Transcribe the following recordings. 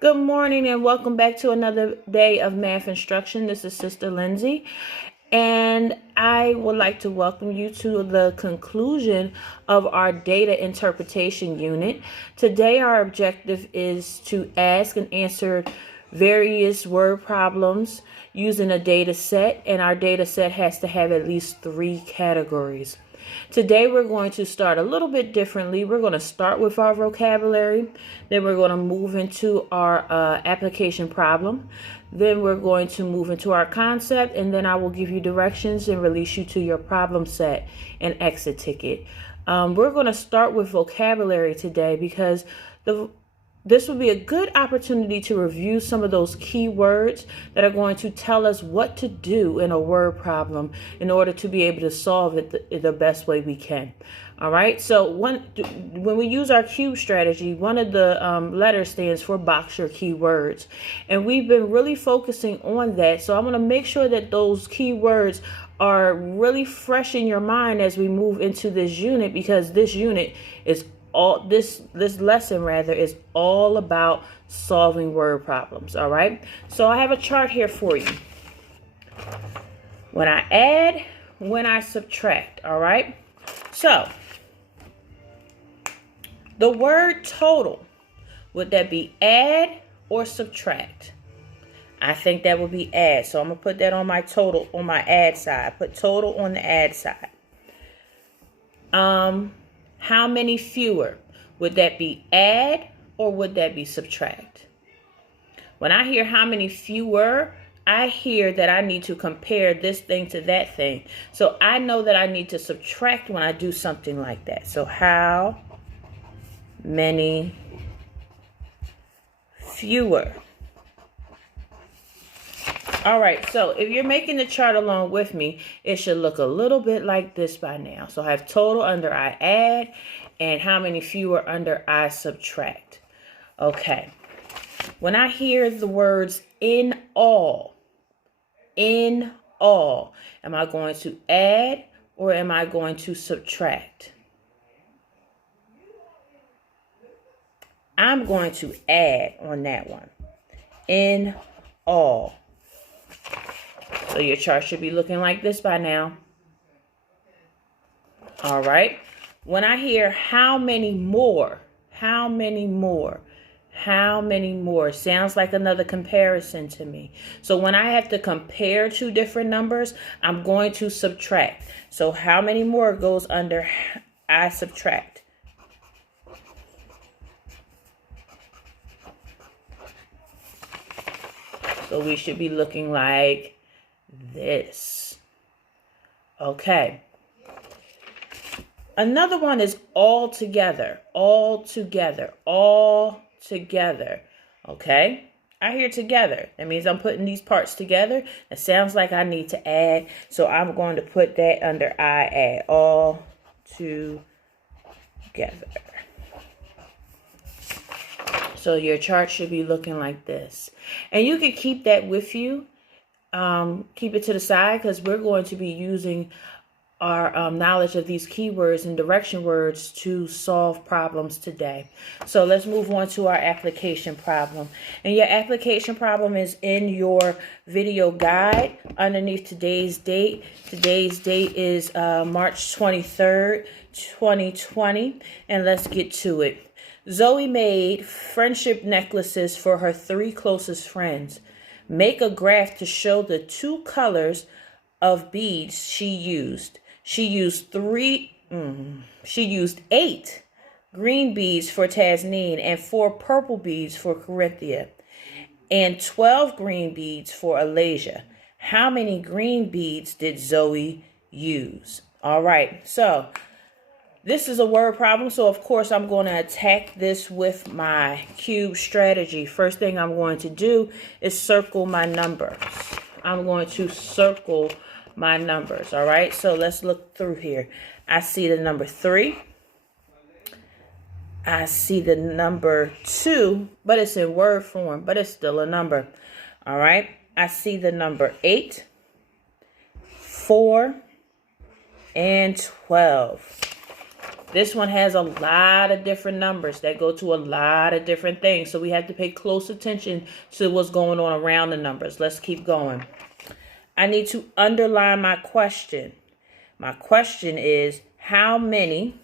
Good morning and welcome back to another day of math instruction. This is Sister Lindsay, and I would like to welcome you to the conclusion of our data interpretation unit. Today our objective is to ask and answer various word problems using a data set, and our data set has to have at least 3 categories. Today we're going to start a little bit differently. We're going to start with our vocabulary, then we're going to move into our application problem, then we're going to move into our concept, and then I will give you directions and release you to your problem set and exit ticket. We're going to start with vocabulary today because this will be a good opportunity to review some of those key words that are going to tell us what to do in a word problem in order to be able to solve it the best way we can. All right. So when we use our cube strategy, one of the letters stands for box your keywords. And we've been really focusing on that. So I'm going to make sure that those keywords are really fresh in your mind as we move into this unit, because this unit is this lesson is all about solving word problems. All right, so I have a chart here for you. When I add, when I subtract. All right, so the word total, would that be add or subtract? I think that would be add, so I'm gonna put that on my total, on my add side. Put total on the add side. How many fewer? Would that be add or would that be subtract? When I hear how many fewer, I hear that I need to compare this thing to that thing. So I know that I need to subtract when I do something like that. So how many fewer? All right, so if you're making the chart along with me, it should look a little bit like this by now. So I have total under I add and how many fewer under I subtract. Okay, when I hear the words in all, am I going to add or am I going to subtract? I'm going to add on that one. In all. So your chart should be looking like this by now. All right. When I hear how many more, sounds like another comparison to me. So when I have to compare two different numbers, I'm going to subtract. So how many more goes under I subtract? So we should be looking like this. Okay. Another one is all together. Okay. I hear together. That means I'm putting these parts together. It sounds like I need to add. So I'm going to put that under I add. All together. So your chart should be looking like this. And you can keep that with you. Keep it to the side because we're going to be using our knowledge of these keywords and direction words to solve problems today. So let's move on to our application problem. And your application problem is in your video guide underneath today's date. Today's date is March 23rd, 2020. And let's get to it. Zoe made friendship necklaces for her 3 closest friends. Make a graph to show the 2 colors of beads she used. She used 8 green beads for Tasneem and 4 purple beads for Corinthia and 12 green beads for Alasia. How many green beads did Zoe use? All right, so this is a word problem, so of course I'm going to attack this with my cube strategy. First thing I'm going to do is circle my numbers. I'm going to circle my numbers, all right? So let's look through here. I see the number 3. I see the number 2, but it's in word form, but it's still a number, all right? I see the number 8, 4, and 12. This one has a lot of different numbers that go to a lot of different things. So we have to pay close attention to what's going on around the numbers. Let's keep going. I need to underline my question. My question is, how many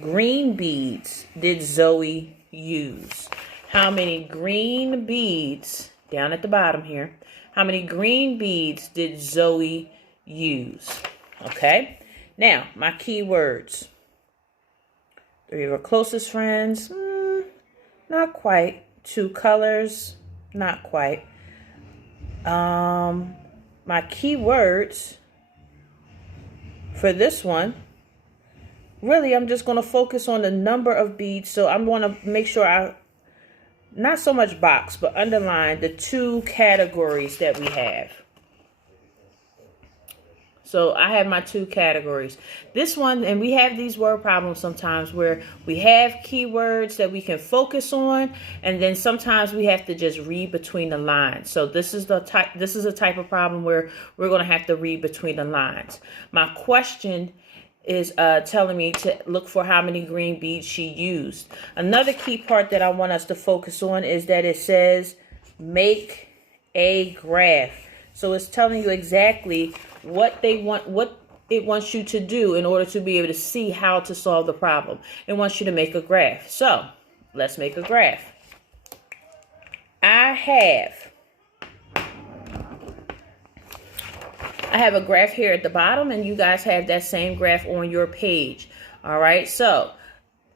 green beads did Zoe use? How many green beads, down at the bottom here, how many green beads did Zoe use? Okay, now my keywords. 3 of her closest friends, not quite. 2 colors, not quite. My keywords for this one, really, I'm just going to focus on the number of beads. So I'm going to make sure I, not so much box, but underline the 2 categories that we have. So I have my 2 categories. This one, and we have these word problems sometimes where we have keywords that we can focus on, and then sometimes we have to just read between the lines. So this is a type of problem where we're going to have to read between the lines. My question is telling me to look for how many green beads she used. Another key part that I want us to focus on is that it says make a graph. So it's telling you exactly what it wants you to do in order to be able to see how to solve the problem. It wants you to make a graph. So let's make a graph. I have a graph here at the bottom, and you guys have that same graph on your page. All right, so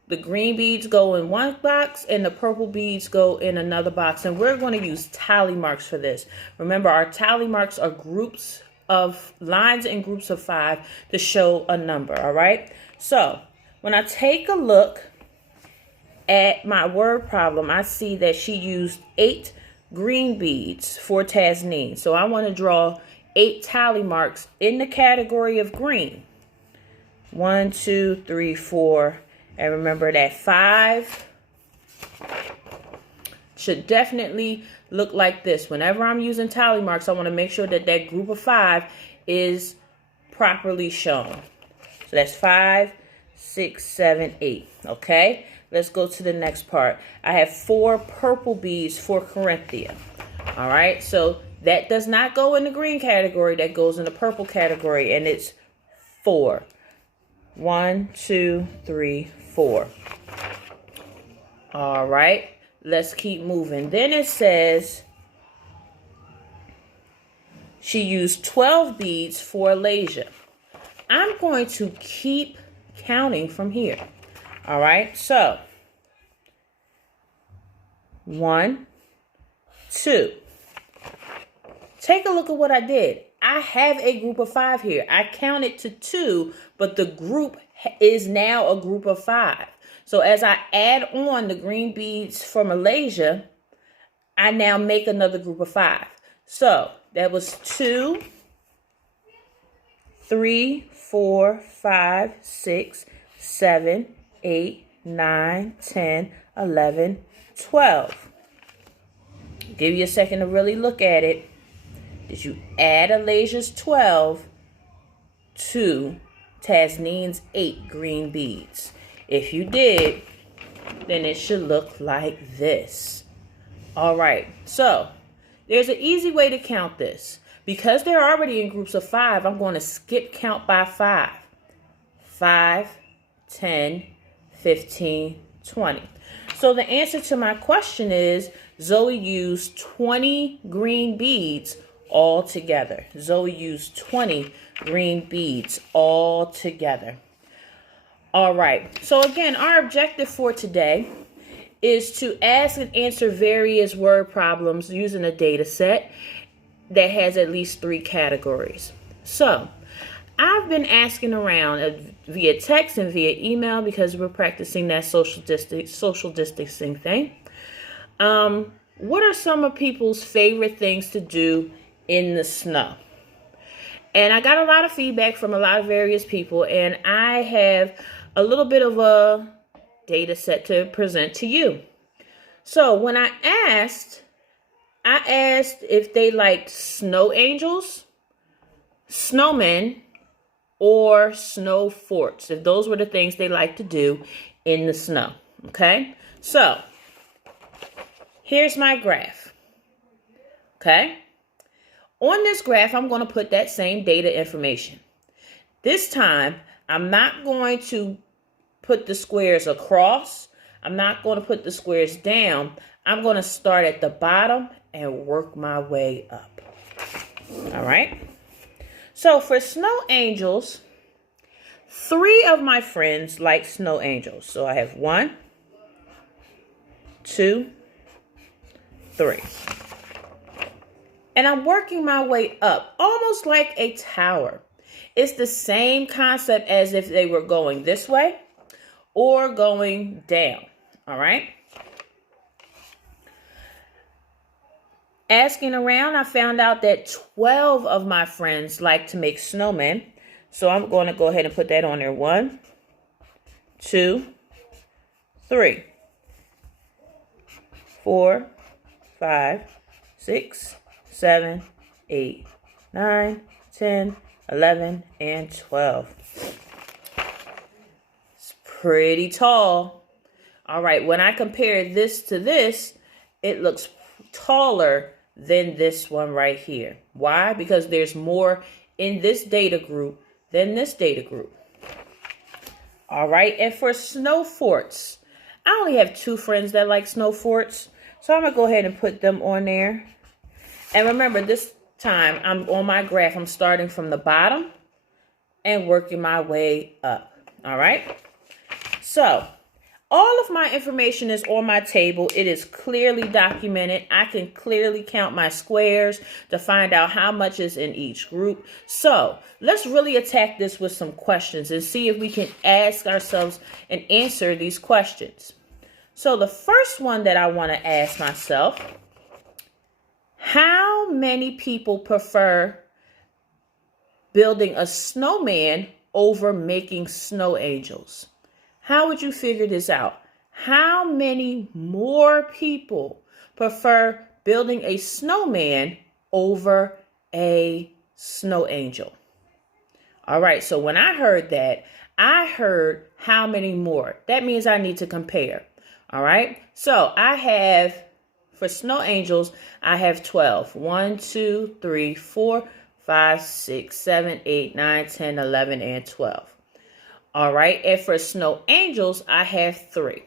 the green beads go in one box and the purple beads go in another box. And we're going to use tally marks for this. Remember, our tally marks are groups of lines in groups of 5 to show a number. All right. So when I take a look at my word problem, I see that she used 8 green beads for Tasneem. So I want to draw 8 tally marks in the category of green. 1, 2, 3, 4. And remember that 5 should definitely look like this. Whenever I'm using tally marks, I want to make sure that that group of 5 is properly shown. So that's 5, 6, 7, 8. Okay, let's go to the next part. I have 4 purple beads for Corinthia. All right, so that does not go in the green category. That goes in the purple category, and it's 4. 1, 2, 3, 4. All right, let's keep moving. Then it says she used 12 beads for Alasia. I'm going to keep counting from here. All right, so 1, 2. Take a look at what I did. I have a group of 5 here. I counted to 2, but the group is now a group of 5. So as I add on the green beads from Malaysia, I now make another group of 5. So that was 2, 3, 4, 5, 6, 7, 8, 9, 10, 11, 12. Give you a second to really look at it. Did you add Alasia's 12 to Tasneem's 8 green beads? If you did, then it should look like this. All right, so there's an easy way to count this. Because they're already in groups of 5, I'm going to skip count by 5. 5, 10, 15, 20. So the answer to my question is Zoe used 20 green beads all together. Zoe used 20 green beads all together. All right. So again, our objective for today is to ask and answer various word problems using a data set that has at least 3 categories. So I've been asking around via text and via email because we're practicing that social distancing thing. What are some of people's favorite things to do in the snow? And I got a lot of feedback from a lot of various people, and I have a little bit of a data set to present to you. So when I asked if they liked snow angels, snowmen, or snow forts, if those were the things they like to do in the snow. Okay, so here's my graph. Okay, on this graph, I'm going to put that same data information. This time, I'm not going to put the squares across. I'm not going to put the squares down. I'm going to start at the bottom and work my way up. All right. So for snow angels, 3 of my friends like snow angels. So I have 1, 2, 3. And I'm working my way up, almost like a tower. It's the same concept as if they were going this way or going down. All right. Asking around, I found out that 12 of my friends like to make snowmen. So I'm going to go ahead and put that on there. 1, 2, 3, 4, 5, 6, 7, 8, 9, 10, 11, and 12. It's pretty tall. All right, when I compare this to this, it looks taller than this one right here. Why? Because there's more in this data group than this data group. All right, and for snow forts, I only have 2 friends that like snow forts, so I'm gonna go ahead and put them on there. And remember, this time I'm on my graph, I'm starting from the bottom and working my way up. All right, so all of my information is on my table. It is clearly documented. I can clearly count my squares to find out how much is in each group. So let's really attack this with some questions and see if we can ask ourselves and answer these questions. So the first one that I want to ask myself, how many people prefer building a snowman over making snow angels? How would you figure this out? How many more people prefer building a snowman over a snow angel? All right, so when I heard that, I heard how many more. That means I need to compare. All right, so I have, for snow angels, I have 12. 1, 2, 3, 4, 5, 6, 7, 8, 9, 10, 11, and 12. All right, and for snow angels, I have 3.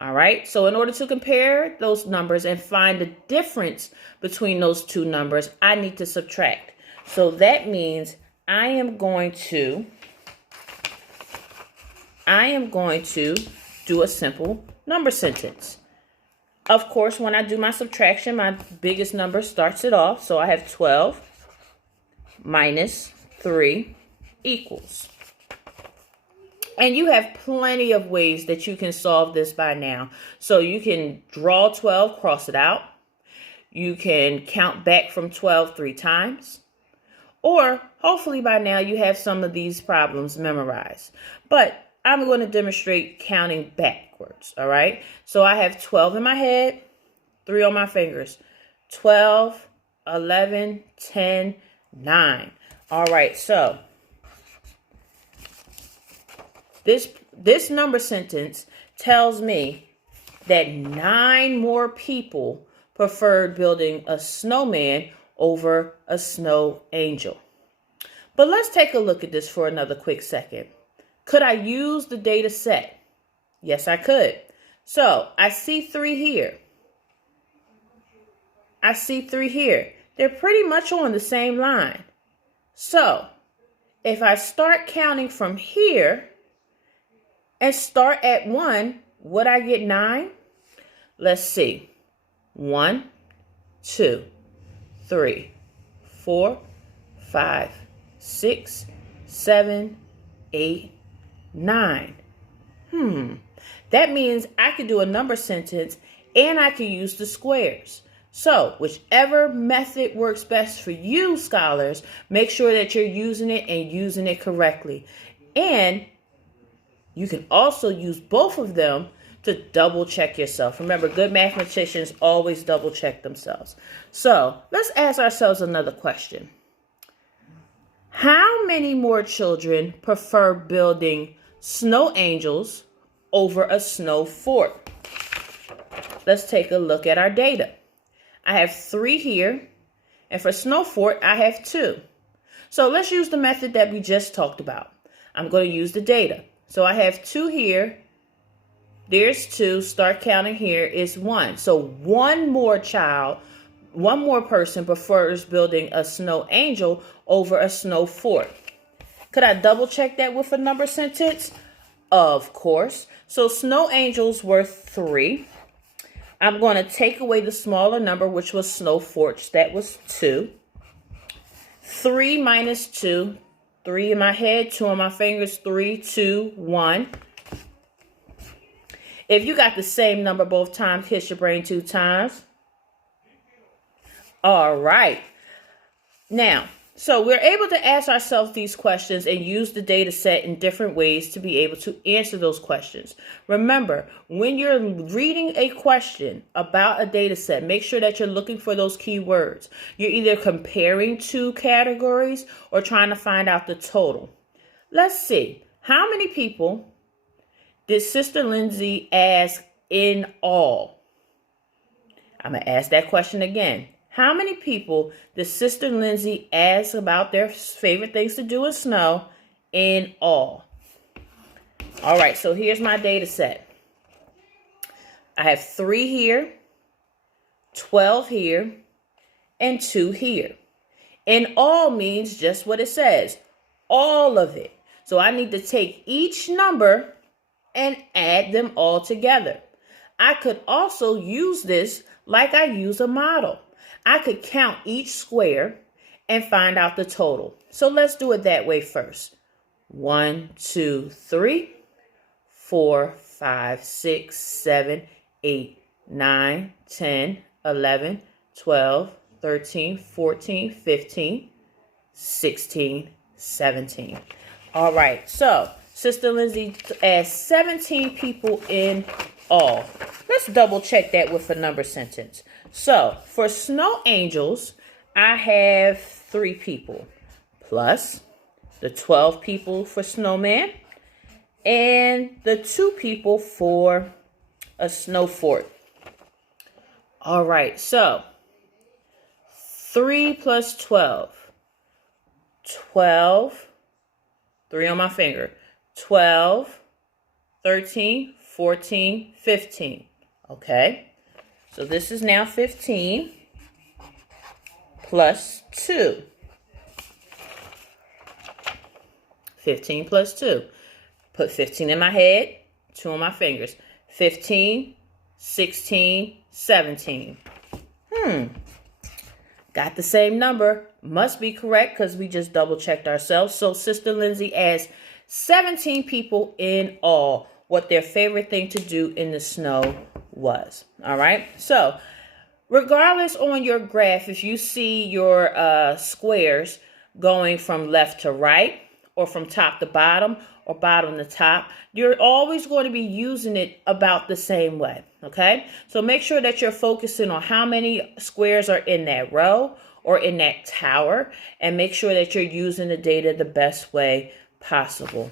All right, so in order to compare those numbers and find the difference between those 2 numbers, I need to subtract. So that means I am going to do a simple number sentence. Of course, when I do my subtraction, my biggest number starts it off. So I have 12 minus 3 equals. And you have plenty of ways that you can solve this by now. So you can draw 12, cross it out. You can count back from 12 3 times. Or hopefully by now you have some of these problems memorized. But I'm going to demonstrate counting backwards, all right? So I have 12 in my head, 3 on my fingers. 12, 11, 10, 9. All right, so this number sentence tells me that 9 more people preferred building a snowman over a snow angel. But let's take a look at this for another quick second. Could I use the data set? Yes, I could. So I see 3 here. I see 3 here. They're pretty much on the same line. So if I start counting from here and start at 1, would I get 9? Let's see. 1, 2, 3, 4, 5, 6, 7, 8, 9. That means I could do a number sentence and I can use the squares. So whichever method works best for you, scholars, make sure that you're using it and using it correctly. And you can also use both of them to double check yourself. Remember, good mathematicians always double check themselves. So let's ask ourselves another question. How many more children prefer building snow angels over a snow fort? Let's take a look at our data. I have 3 here, and for snow fort, I have 2. So let's use the method that we just talked about. I'm going to use the data. So I have 2 here. There's 2. Start counting here is 1. So one more person prefers building a snow angel over a snow fort. Could I double check that with a number sentence? Of course. So snow angels were 3. I'm going to take away the smaller number, which was snow forts. That was 2. 3 minus 2. 3 in my head, 2 on my fingers. 3, 2, 1. If you got the same number both times, hit your brain 2 times. All right. Now, so we're able to ask ourselves these questions and use the data set in different ways to be able to answer those questions. Remember, when you're reading a question about a data set, make sure that you're looking for those keywords. You're either comparing 2 categories or trying to find out the total. Let's see. How many people did Sister Lindsay ask in all? I'm going to ask that question again. How many people did Sister Lindsay ask about their favorite things to do in snow in all? All right, so here's my data set. I have 3 here, 12 here, and 2 here. In all means just what it says, all of it. So I need to take each number and add them all together. I could also use this like I use a model. I could count each square and find out the total. So let's do it that way first. 1, 2, 3, 4, 5, 6, 7, 8, 9, 10, 11, 12, 13, 14, 15, 16, 17. All right, so Sister Lindsay asked 17 people in all. Let's double check that with a number sentence. So for snow angels, I have 3 people plus the 12 people for snowman and the 2 people for a snow fort. All right, so 3 plus 12. 12, 3 on my finger. 12, 13, 14, 15. Okay. So this is now 15 plus 2. 15 plus 2. Put 15 in my head, 2 on my fingers. 15, 16, 17. Got the same number. Must be correct because we just double checked ourselves. So Sister Lindsay asked 17 people in all what their favorite thing to do in the snow was. All right. So regardless on your graph, if you see your squares going from left to right or from top to bottom or bottom to top, you're always going to be using it about the same way. Okay. So make sure that you're focusing on how many squares are in that row or in that tower, and make sure that you're using the data the best way possible.